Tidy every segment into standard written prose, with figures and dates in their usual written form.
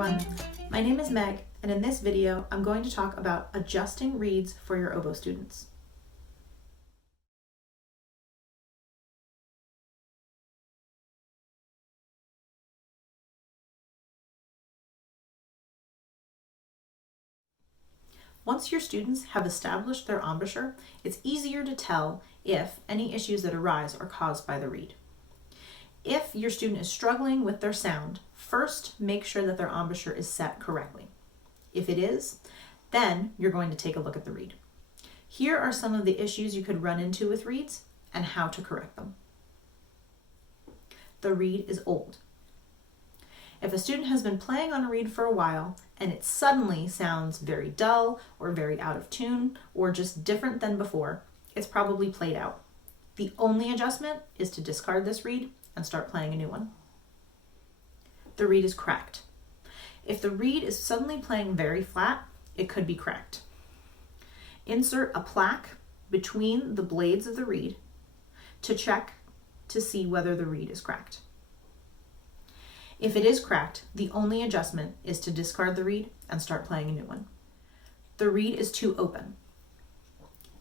everyone, my name is Meg, and in this video I'm going to talk about adjusting reeds for your oboe students. Once your students have established their embouchure, it's easier to tell if any issues that arise are caused by the reed. If your student is struggling with their sound, first make sure that their embouchure is set correctly. If it is, then you're going to take a look at the reed. Here are some of the issues you could run into with reeds and how to correct them. The reed is old. If a student has been playing on a reed for a while and it suddenly sounds very dull or very out of tune or just different than before, it's probably played out. The only adjustment is to discard this reed and start playing a new one. The reed is cracked. If the reed is suddenly playing very flat, it could be cracked. Insert a plaque between the blades of the reed to check to see whether the reed is cracked. If it is cracked, the only adjustment is to discard the reed and start playing a new one. The reed is too open.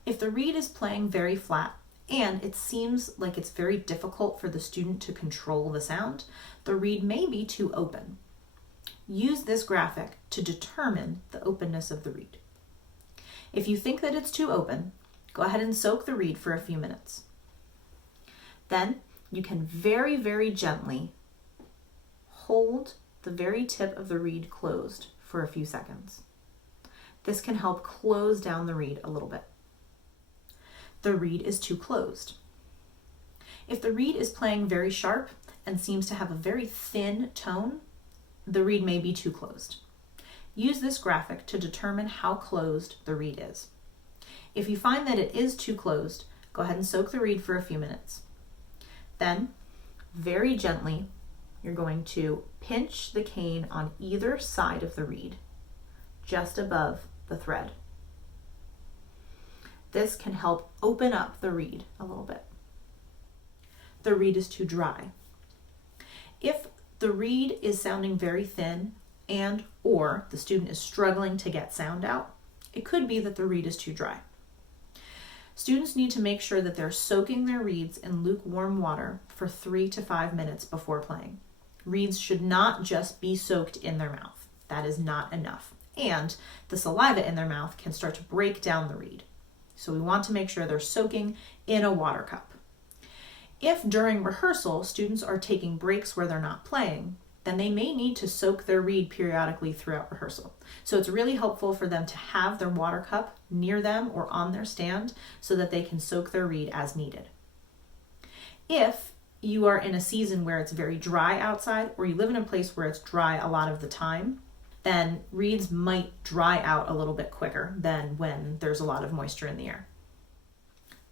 If the reed is playing very flat and it seems like it's very difficult for the student to control the sound, the reed may be too open. Use this graphic to determine the openness of the reed. If you think that it's too open, go ahead and soak the reed for a few minutes. Then you can very, very gently hold the very tip of the reed closed for a few seconds. This can help close down the reed a little bit. The reed is too closed. If the reed is playing very sharp and seems to have a very thin tone, the reed may be too closed. Use this graphic to determine how closed the reed is. If you find that it is too closed, go ahead and soak the reed for a few minutes. Then, very gently, you're going to pinch the cane on either side of the reed, just above the thread. This can help open up the reed a little bit. The reed is too dry. If the reed is sounding very thin or the student is struggling to get sound out, it could be that the reed is too dry. Students need to make sure that they're soaking their reeds in lukewarm water for 3 to 5 minutes before playing. Reeds should not just be soaked in their mouth. That is not enough. And the saliva in their mouth can start to break down the reed. So we want to make sure they're soaking in a water cup. If during rehearsal students are taking breaks where they're not playing, then they may need to soak their reed periodically throughout rehearsal. So it's really helpful for them to have their water cup near them or on their stand so that they can soak their reed as needed. If you are in a season where it's very dry outside, or you live in a place where it's dry a lot of the time, then reeds might dry out a little bit quicker than when there's a lot of moisture in the air.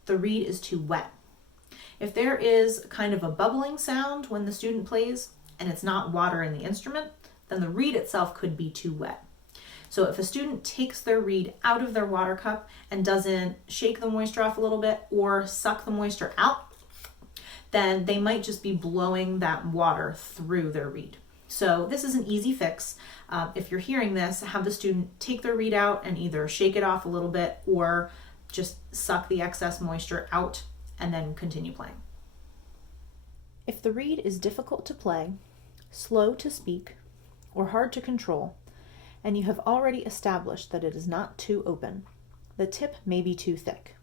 The reed is too wet. If there is kind of a bubbling sound when the student plays and it's not water in the instrument, then the reed itself could be too wet. So if a student takes their reed out of their water cup and doesn't shake the moisture off a little bit or suck the moisture out, then they might just be blowing that water through their reed. So this is an easy fix. If you're hearing this, have the student take their reed out and either shake it off a little bit or just suck the excess moisture out and then continue playing. If the reed is difficult to play, slow to speak, or hard to control, and you have already established that it is not too open, the tip may be too thick.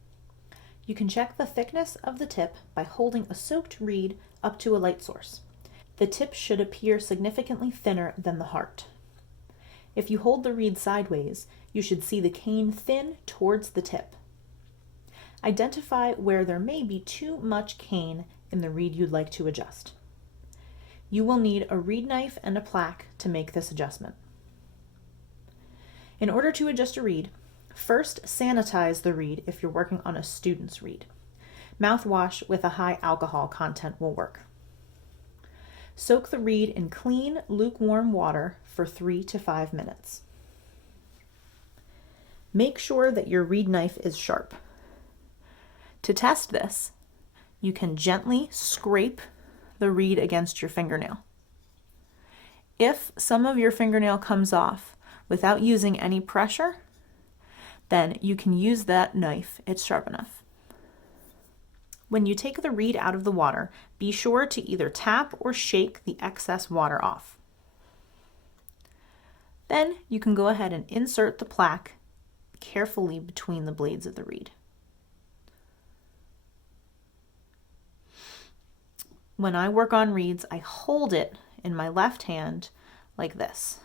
You can check the thickness of the tip by holding a soaked reed up to a light source. The tip should appear significantly thinner than the heart. If you hold the reed sideways, you should see the cane thin towards the tip. Identify where there may be too much cane in the reed you'd like to adjust. You will need a reed knife and a plaque to make this adjustment. In order to adjust a reed, first sanitize the reed if you're working on a student's reed. Mouthwash with a high alcohol content will work. Soak the reed in clean, lukewarm water for 3 to 5 minutes. Make sure that your reed knife is sharp. To test this, you can gently scrape the reed against your fingernail. If some of your fingernail comes off without using any pressure, then you can use that knife. It's sharp enough. When you take the reed out of the water, be sure to either tap or shake the excess water off. Then you can go ahead and insert the plaque carefully between the blades of the reed. When I work on reeds, I hold it in my left hand like this.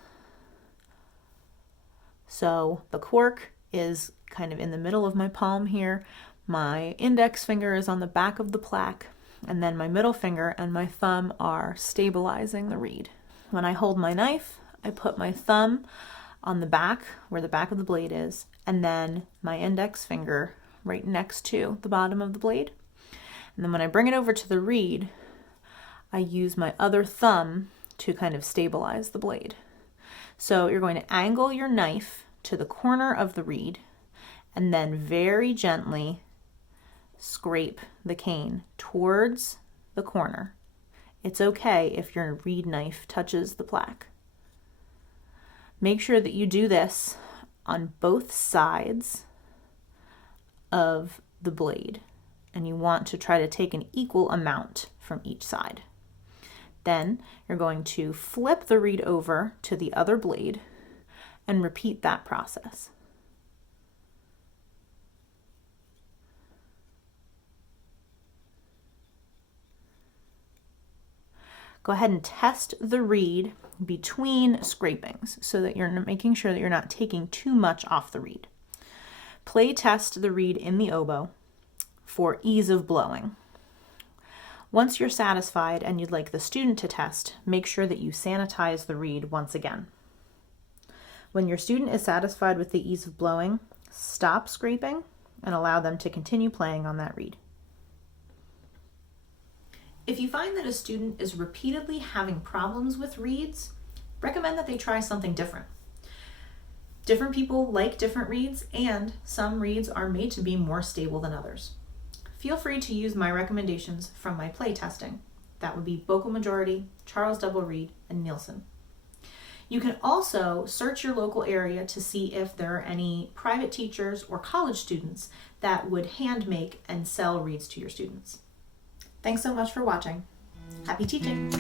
So the cork is kind of in the middle of my palm here. My index finger is on the back of the plaque, and then my middle finger and my thumb are stabilizing the reed. When I hold my knife, I put my thumb on the back, where the back of the blade is, and then my index finger right next to the bottom of the blade. And then when I bring it over to the reed, I use my other thumb to kind of stabilize the blade. So you're going to angle your knife to the corner of the reed and then very gently scrape the cane towards the corner. It's okay if your reed knife touches the plaque. Make sure that you do this on both sides of the blade, and you want to try to take an equal amount from each side. Then you're going to flip the reed over to the other blade and repeat that process. Go ahead and test the reed between scrapings so that you're making sure that you're not taking too much off the reed. Play test the reed in the oboe for ease of blowing. Once you're satisfied and you'd like the student to test, make sure that you sanitize the reed once again. When your student is satisfied with the ease of blowing, stop scraping and allow them to continue playing on that reed. If you find that a student is repeatedly having problems with reeds, recommend that they try something different. Different people like different reeds, and some reeds are made to be more stable than others. Feel free to use my recommendations from my play testing. That would be Bocal Majority, Charles Double Reed, and Nielsen. You can also search your local area to see if there are any private teachers or college students that would hand make and sell reeds to your students. Thanks so much for watching. Happy teaching!